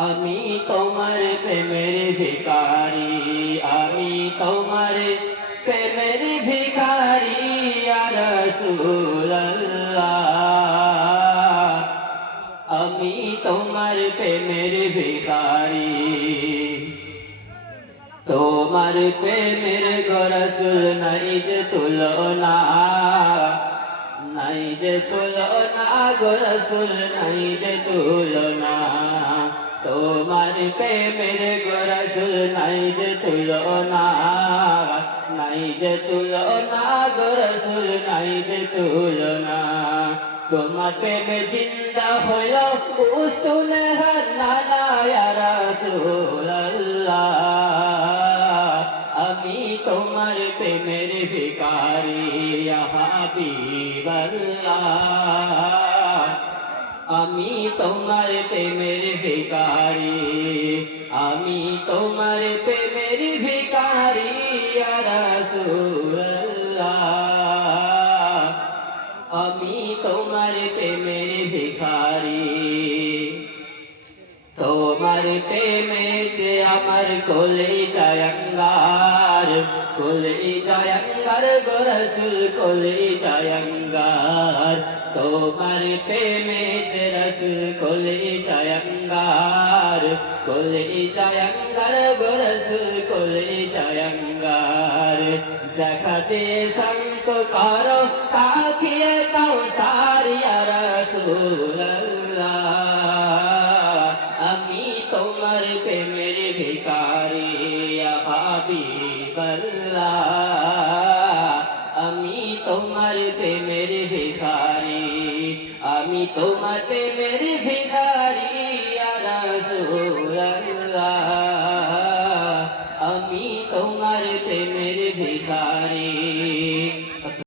আমি তোমার প্রেমের ভিকারি আমি তোমার প্রেমের ভিকারি আর আমি তোমার প্রেমের তোমার প্রেমের গরসুল নাই যে তুলনা, নাই যে তুলনা গরসুল নাই যে তুলনা। তোমার প্রেমের গরসুল নাই যে তুলনা, নাই যে তুলনা গরসুল নাই যে তুলনা। তোমার প্রেমে জিন্দা হইল উস্তুল নানা তোমার প্রেমের ভিকারি হাবিবাল্লাহ আমি তোমার প্রেমের ভিকারি আমি তোমার প্রেমের ভিকারি আমি তোমার প্রেমের ভিখারি তোমার প্রেমেতে আমার কোলে জয়ঙ্গার কোলে জয়ঙ্গার গোরসুল কোলে জয়ঙ্গার। তোমার প্রেমেতে রসুল, কোলে জয়ঙ্গার কোলে জয়ঙ্গার গোরসুল কোলে জয়ঙ্গার। দেখাতে সন্ত করো সাথিয়ে কাউ সারিয়া রসুল্লাহ আমি তোমার शिकारी हबीब अमी তোমার প্রেমের ভিখারি আমি তোমার প্রেমের ভিখারি আমি তোমার প্রেমের ভিখারি